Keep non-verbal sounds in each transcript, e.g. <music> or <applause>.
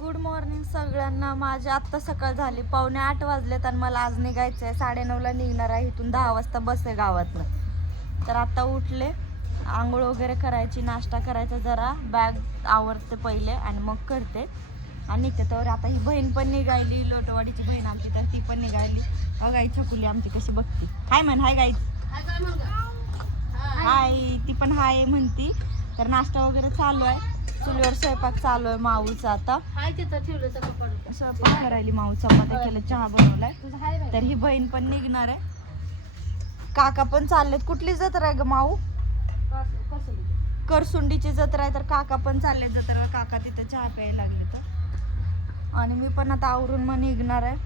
Good morning सगळ्यांना. माझी आत्ता सकाळ झाली. पावणे आठ वाजलेत आणि मला आज निघायचं आहे साडेनऊला निघणार आहे. इथून दहा वाजता बस आहे गावातनं. तर आत्ता उठले. आंघोळ वगैरे करायची नाश्ता करायचा जरा. बॅग आवरते पहिले आणि मग करते. आणि निघते तर आता ही बहीण पण निघाली. लोटवाडीची बहीण आमची तर ती पण निघाली. अहो गाई छकुली आमची कशी बघती. हाय म्हण हाय गाई हाय ती पण हाय म्हणती. तर नाश्ता वगैरे चालू आहे. चुलीवर स्वयंपाक चालू आहे माऊचा आता. स्वयंपाक करायली माऊ चपात्या केलं चहा बनवलाय. तर ही बहीण पण निघणार आहे. काका पण चाललेत. कुठली जत्रा आहे ग माऊ? करसुंडीची जत्रा आहे तर काका पण चालले जत्रा काका तिथं चहा प्यायला लागले तर. आणि मी पण आता आवरून मग निघणार आहे.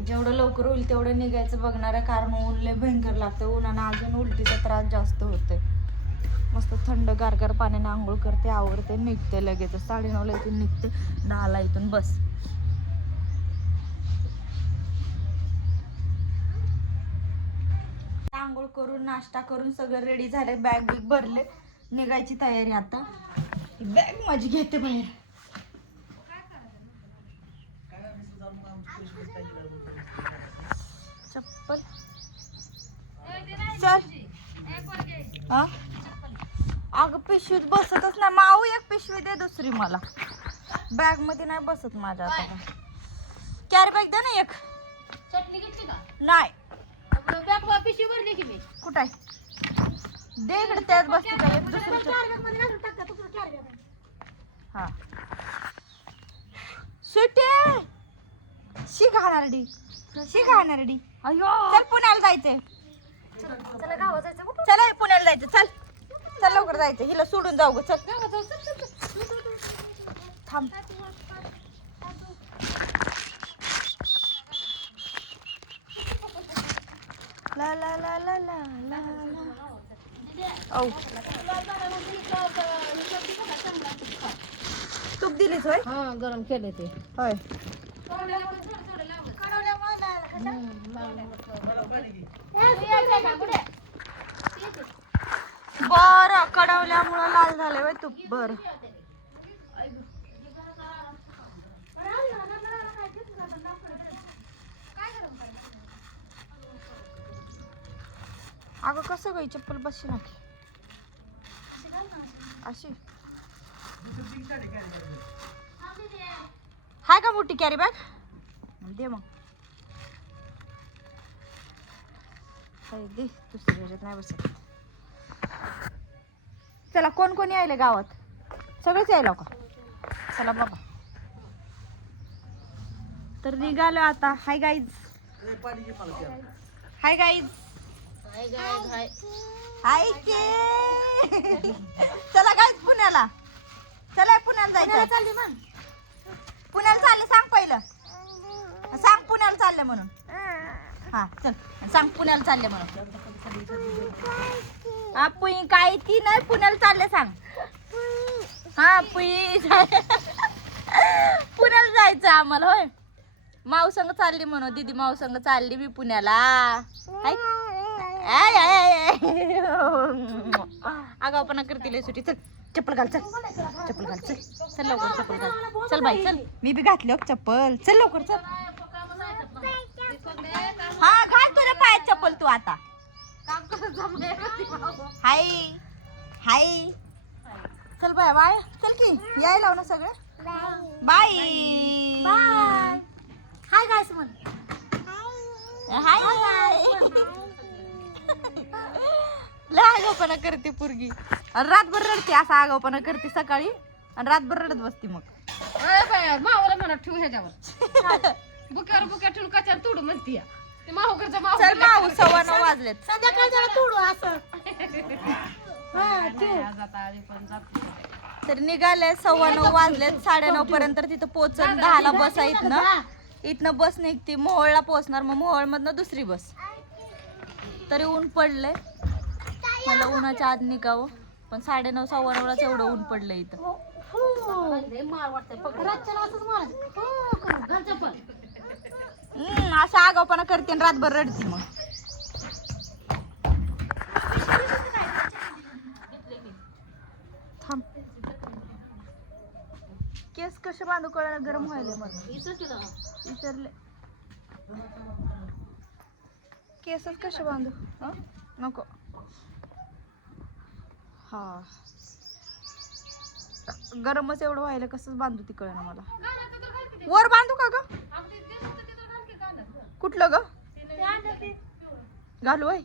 जेवढं लवकर होईल तेवढं निघायचं. बघणारं कारण ऊन लय भयंकर लागतं उन्हानं अजून उलटीचा त्रास जास्त होतोय. मस्त थंड गारगार पाण्याने आंघोळ करते आवडते निघते लगेच. साडेनऊला इथून निघते दहाला इथून बस. आंघोळ करून नाश्ता करून सगळं रेडी झाले बॅग बिग भरले. निघायची तयारी आता. बॅग माझी घेते बाहेर. चप्पल. चल. हा? अगं पिशवीत बसतच नाही. माऊ एक पिशवी दे दुसरी मला. बॅगमध्ये नाही बसत माझ्या आता. कॅरी बॅग दे ना एक. चटणी घेतली का? नाही. बॅग वा- पिशवी भरली की मी. कुठं आहे? दे इकडे त्यात बसते का एक दुसरी. हा. सुटे. शी घालणारडी शी घालणारडी अयो चल पुण्याला जायचंय. चला गावात जायचं कुठं चल पुण्याला जायचं. चल. चल लवकर जायचं. हिला सोडून जाऊ ग. चल. गावात जाऊ चल, चल, चल. थांब. ला ला ला ला ला ला ला. औ. तूप दिलीच होय? हा गरम केले ते. होय. बर कडवल्यामुळं लाल झाले बाई तूप. बर. अगं कसं गाई चप्पल? बसशी ना अशी. हाय का मोठी कॅरी बॅग दे मग. दे ह्याच्यात नाही बसत. चला कोण कोण यायले गावात? सगळेच यायला का? चला बाबा तर निघालो आता. Hi guys hi guys hi गाय हाय हाय के चला गाईज पुण्याला. चला पुण्याला जायचं. चालली मग पुण्याला चालले सांग पहिलं. सांग पुण्याला चालले म्हणून. हा चल. सांग पुण्याला चालले म्हणून. हा पुई काय ती नाही पुण्याला चालले सांग. हा पुई पुण्याला जायचं आम्हाला होय. माऊ चालली म्हणून दीदी मावसंग चालली मी पुण्याला. हाय. आय, आय, आय, करतील सुटी. चल चप्पल घाल चल. चप्पल घाल चल. चल लवकर चप्पल घाल. चल बाई चल. मी बी घातली हो चप्पल. चल लवकर चल. हा घाल तुझ्या पायात चप्पल तू आता. काम करत जमले हाय हाय. चल बाय बाय. चल की यायला लाव ना सगळं. बाय. बाय हाय गायस म्हण. हाय. हाय लय आगाऊपणा करते पोरगी. आणि रातभर रडते असा आगाऊपणा करते सकाळी. आणि रातभर रडत बसते मग. मावाला म्हणा ठेवू ह्याच्यावर. <laughs> बुक्यावर बुक्या ठेवून कचार तोडू म्हणती या. ते माहूकडचं माहू चल माऊ सव्वा नऊ वाजलेत. संध्याकाळच्या तोडू असं. आज आता आधी पण जातो. तर निघाले सव्वा नऊ वाजलेत साडेनऊ पर्यंत तिथं पोहोचन दहाला बस आहे. इथनं. इथनं बस निघते मोहोळला पोहोचणार मग मोहोळ मधनं दुसरी बस. तरी ऊन पडलंय. मला उन्हाच्या आत निघावं. पण साडेनऊ सव्वा नऊलाच एवढं ऊन पडलं इथं. लय मार वाटतंय फक्त रातच्याला असंच मारायचं. हो, चप्पल. असा असं आगावपणा करते आणि रातभर रडते मग. थांब. केस कसे बांधू कळ गरम व्हायला मला. विचारले केसच कसे बांधू? नको. हा. गरमच एवढं व्हायला कसंच बांधू ती ना मला. वर बांधू का ग? कुठलं ग? घालू आहे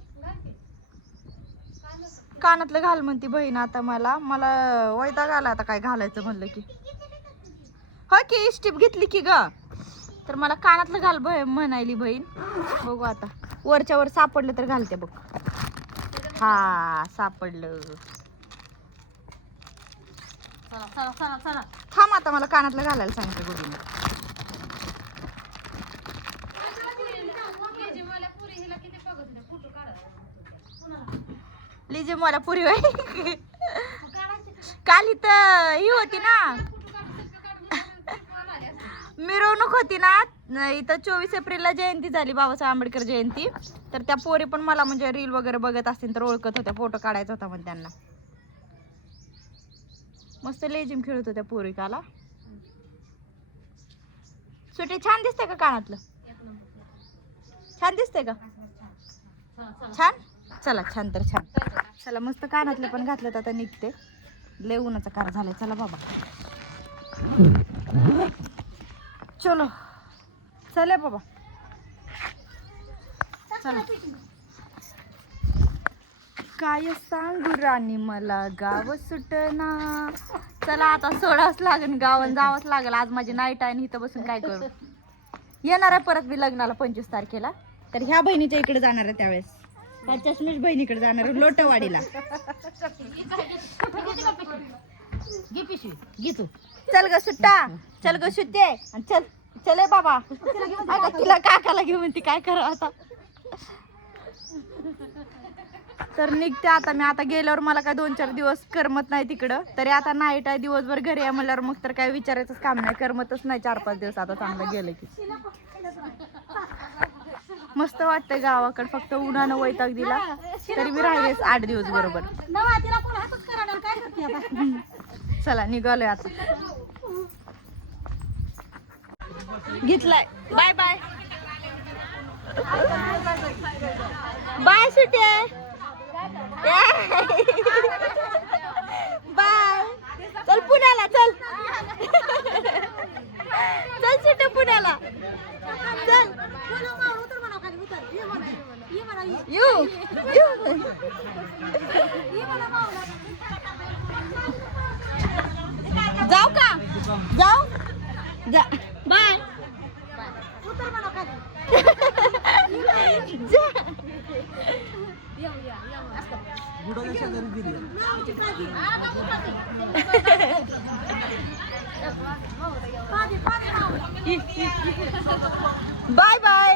कानातलं घाल म्हणती बहीण आता मला. मला वैताग आला आता काय घालायचं म्हणलं की. हो की स्टीप घेतली की ग. तर मला कानातलं घाल बह म्हणायली बहीण. बघू आता. वरच्या वर सापडलं तर घालते बघ. हा सापडलं. थांब आता मला कानातलं घालायला सांगते गुरुने. लिजे मला पुरी होय काल इथं ही होती ना. मिरवणूक होती ना. इथं चोवीस एप्रिलला जयंती झाली बाबासाहेब आंबेडकर जयंती. तर त्या पोरी पण मला म्हणजे रील वगैरे बघत असतील तर ओळखत होत्या फोटो काढायचा होता म्हणजे त्यांना. मस्त लेजिम खेळत होत्या पोरी काला. सुटे छान दिसते का कानातलं? छान दिसते का? छान चला छान तर छान. चला मस्त कानातले पण घातलं तर आता निघते. लय उन्हाचा कार झालाय. चला बाबा. चलो. चले बाबा. चला. काय सांगू राणी मला गाव सुटना. चला आता सोडावंच लागेल गावन जावंच लागेल. आज माझी नाईट आहे आणि इथं बसून काय करू? येणार आहे परत मी लग्नाला पंचवीस तारखेला. तर ह्या बहिणीच्या इकडे जाणार आहे त्यावेळेस. ह्या चष्मेश बहिणीकडे जाणार लोटवाडीला. घे पिशवी घे तू. चल ग सुट्टा चल ग सुट्टे आणि चल चले बाबा. आता तिला काकाला घेऊन म्हणते काय करा आता? तर निघते आता मी. आता गेल्यावर मला काय दोन चार दिवस करमत नाही तिकडं. तरी आता नाईट आहे दिवसभर घरी आहे म्हणल्यावर मग तर काय विचारायचंच काम नाही. करमतच नाही चार पाच दिवस आता चांगलं गेलं की. मस्त वाटतंय गावाकडे फक्त उन्हानं वैताग दिला. तरी मी राहिलेच आठ दिवस बरोबर. चला निघालोय आता. घेतलाय. Bye bye. बाय सुटे <laughs> बाय. चल पुण्याला चल. <laughs> चल सुटे पुण्याला. यू यू जाऊ का? जाऊ? जा. बाय बाय बाय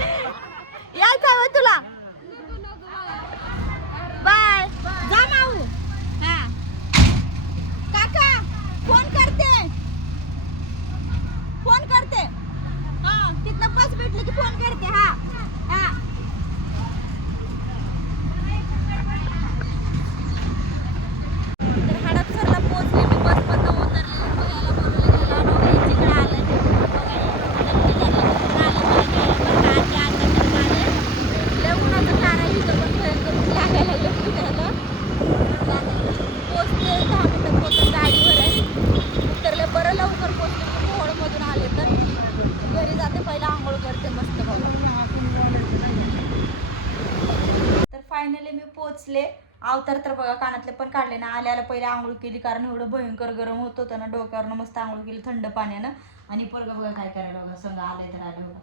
आले ना आल्याला पहिले आंघोळ केली कारण एवढं भयंकर गरम होत होतं ना डोक्यावरनं मस्त आंघोळ केली थंड पाण्यानं. आणि पोरगा बघा काय करायला बघा संग आलंय तर आले बघा.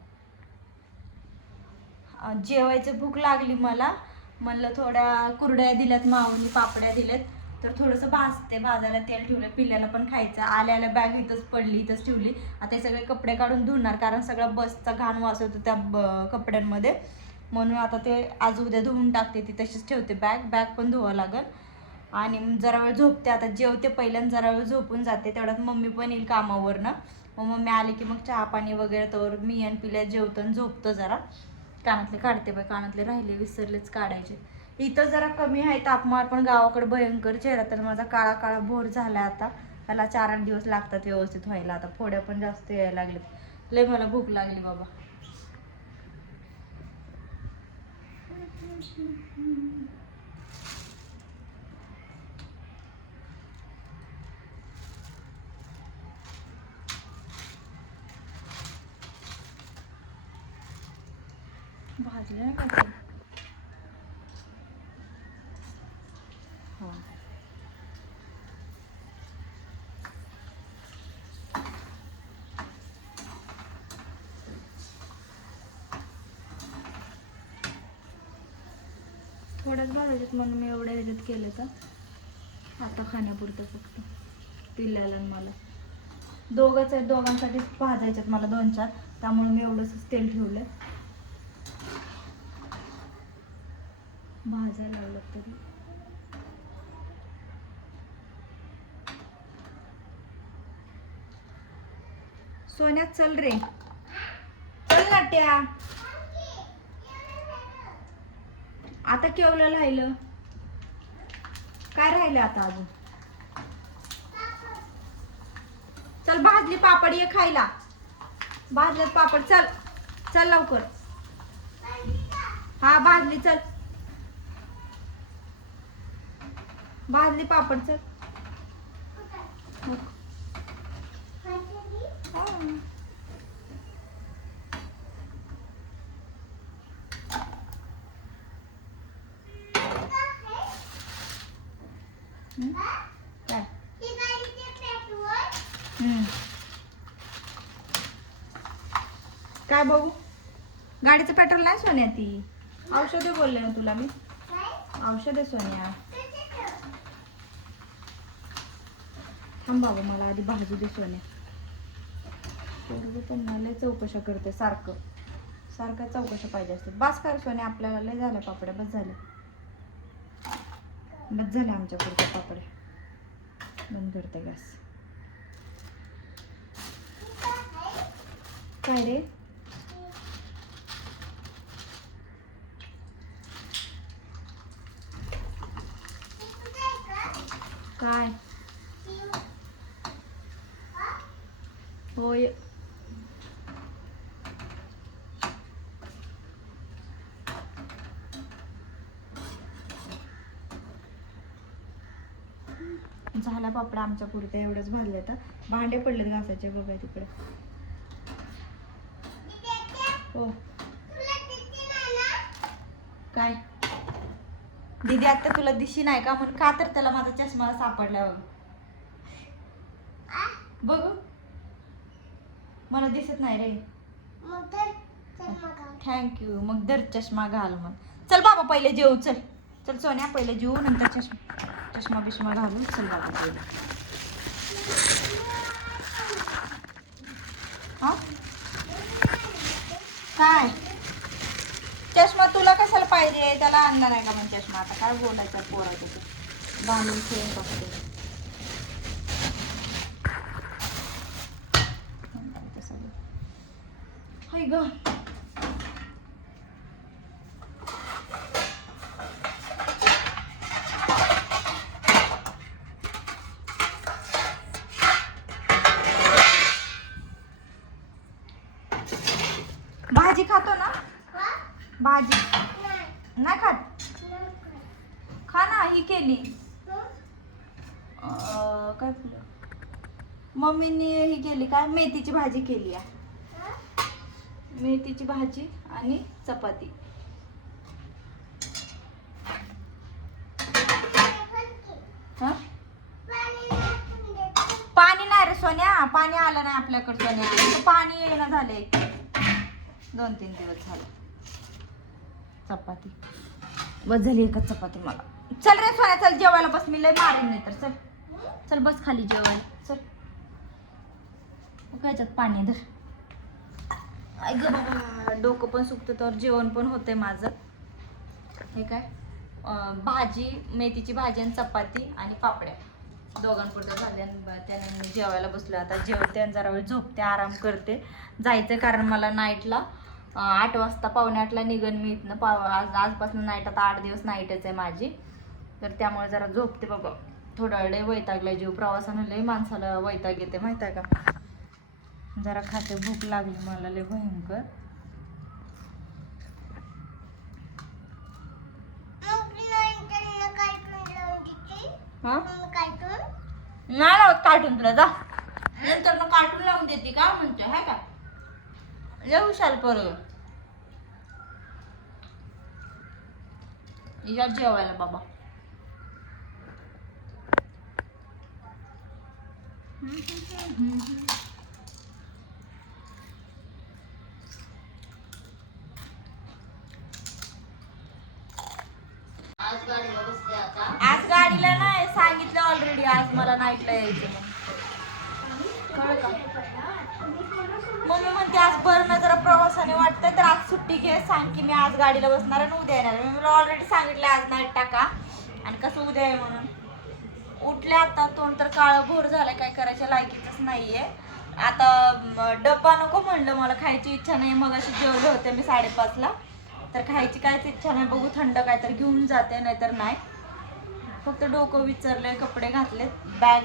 जेवायचं भूक लागली मला. म्हणलं थोड्या कुरड्या दिल्यात माऊनी पापड्या दिल्यात. तर थोडंसं भाजते भाजायला तेल ठेवलं पिल्याला पण खायचं. आल्याला बॅग इथंच पडली इथंच ठेवली. आता हे सगळे कपडे काढून धुणार कारण सगळा बसचा घाण वास होतो त्या ब- कपड्यांमध्ये. म्हणून आता ते आज उद्या धुवून टाकते ती तशीच ठेवते बॅग बॅग पण धुवा लागेल. आणि जरा वेळ झोपते. आता जेवते पहिल्यांदा जरा वेळ झोपून जाते. तेवढ्यात मम्मी पण येईल कामावरनं. मग मम्मी आले की मग चहा पाणी वगैरे तर मी आणि पिल्या जेवतो आणि झोपतो जरा. कानातले काढते बाय कानातले राहिले विसरलेच काढायचे. इथं जरा कमी आहे तापमान पण गावाकडे भयंकर चेहरा तर माझा काळा काळा भोर झाला आता. त्याला चार आठ दिवस लागतात व्यवस्थित व्हायला. आता फोड्या पण जास्त यायला लागल्यात. लय मला भूक लागली बाबा. <laughs> भाजले का हो. थोड्याच भाजायच्यात म्हणून मी एवढ्या ह्याच्यात केलं तर. आता खाण्यापुरतं फक्त. पिल्ल्याला मला. दोघंच आहेत दोघांसाठीच भाजायच्यात मला दोन चार त्यामुळे मी एवढंच तेल ठेवलंय. भाजायला लावलं तरी. सोन्यात चल रे. चल नाट्या. आता केवलं राहिलं? काय राहिलं आता अजून? चल भाजली पापड ये खायला. भाजलं पापड. चल चल लवकर. हा भाजली चल. भाजली पापड चल. काय काय बघू? गाडीचं पेट्रोल नाही सोन्या ती. औषधे बोलले ना तुला मी. औषधे सोन्या. थांबावं बाबा मला आधी भाजू दे सोन्या पण लय चौकशा करते सारखं. सारखं चौकशा पाहिजे असते. बास कर सोन्या आपल्याला लय झाल्या पापड्या बस झाल्या बस झाल्या आमच्या पुढच्या पापड्या बंद करते गॅस. काय रे? काय? होय झाला पापडा आमच्या पुरते एवढंच भरले तर. भांडे पडलेत घासायचे बघा तिकडे. हो. काय? दीदी आता तुला दिशी नाही का? म्हणून का तर त्याला माझा चष्मा सापडला बघ. बघू. मला दिसत नाही रे. थँक्यू मग दर चष्मा घाल मग. चल बाबा पहिले जेऊ चल. चल सोन्या पहिले जेऊ नंतर चष्मा. चष्मा बिष्मा घालून चल बाबा हा? काय? चष्मा तुला कशाला पाहिजे? त्याला आणला नाही का मग चष्मा? आता काय बोलायचं पोराचं? ते बांधून ठेवून बघते हाय ग भाजी खातो ना? भाजी. नाही खात? खा ना ही केली. अं, काय फुलं मम्मीनी ही केली काय? मेथीची भाजी केली आहे. मेथीची भाजी आणि चपाती. पाणी नाही रे सोन्या पाणी आलं नाही आपल्याकडे सोन्या. पाणी येणं झाले दोन तीन दिवस झाले. चपाती. बस झाली एकच चपाती मला. चल रे सोन्या चल जेवायला बस. मी लय मारून नाही तर चल. चल बस खाली जेवायला. चल. कायच्यात पाणी धर. डोकं पण सुकतं तर जेवण पण होते माझं. हे काय? भाजी मेथीची भाजी आणि चपाती आणि पापड्या. दोघांपुरतं झाल्या आणि त्याने मी जेवायला बसलो. आता जेवते आणि जरा वेळ झोपते आराम करते. जायचं कारण मला नाईटला आठ वाजता पावणे आठला निघन मी इथनं. पाव आज आजपासून नाईट आता आठ दिवस नाईटच आहे माझी. तर त्यामुळे जरा झोपते बाबा. थोडा वेळ वैतागला जीव. प्रवासानं लय माणसाला वैताग येते माहिती आहे का? जरा खाते भूक लागली मला लय भयंकर. नाही लावत कार्टून तुला जा. नंतर मग कार्टून लावून देते का म्हणते हाय का? लय हुशार परत या जेवायला बाबा. <laughs> आज गाडीला नाही सांगितलं ऑलरेडी आज मला नाईटला यायचं मम्मी म्हणते आज बरं ना जरा प्रवासाने वाटतंय तर आज सुट्टी घे सांग की मी आज गाडीला बसणार आणि उद्या येणार. मी मला ऑलरेडी सांगितलं आज नाईट टाका. आणि कसं उद्या आहे म्हणून. उठले आता तोंड तर काळं भोर झालंय काय करायच्या लायकीचंच नाहीये. आता डब्बा नको म्हणलं मला खायची इच्छा नाही मग अशी जेवले होते मी साडेपाचला. तर खायची कायच इच्छा नाही. बघू थंड काय तर घेऊन जाते नाहीतर नाही. फक्त डोकं विचारलंय कपडे घातलेत. बॅग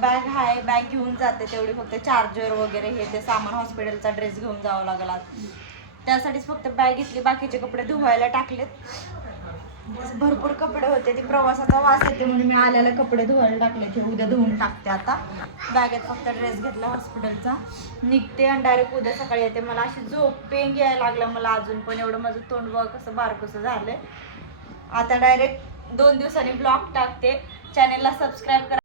बॅग आहे बॅग घेऊन जाते तेवढी. फक्त चार्जर वगैरे हे ते सामान हॉस्पिटलचा ड्रेस घेऊन जावं लागला त्यासाठीच फक्त बॅग घेतली. बाकीचे कपडे धुवायला टाकलेत. भरपूर कपडे होते. ते प्रवासाचा वास येते म्हणून मी आल्याला कपडे धुवायला टाकले ते उद्या धुवून टाकते आता. बॅगेत फक्त ड्रेस घेतला हॉस्पिटलचा निघते आणि डायरेक्ट उद्या सकाळी येते. मला अशी झोप पेंग यायला लागलं मला अजून पण. एवढं माझं तोंड बघ कसं बारकसं झालंय. आता डायरेक्ट दोन दिवसांनी ब्लॉग टाकते. चॅनेलला सबस्क्राईब करा.